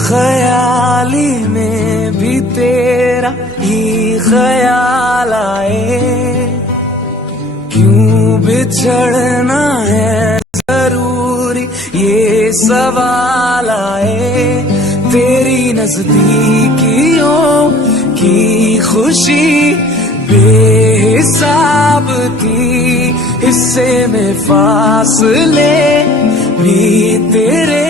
बेखयाली में भी तेरा ही ख्याल आए, क्यों बिछड़ना है जरूरी ये सवाल आए। तेरी नजदीकियों की खुशी बेहिसाब थी, हिस्से में फासले भी तेरे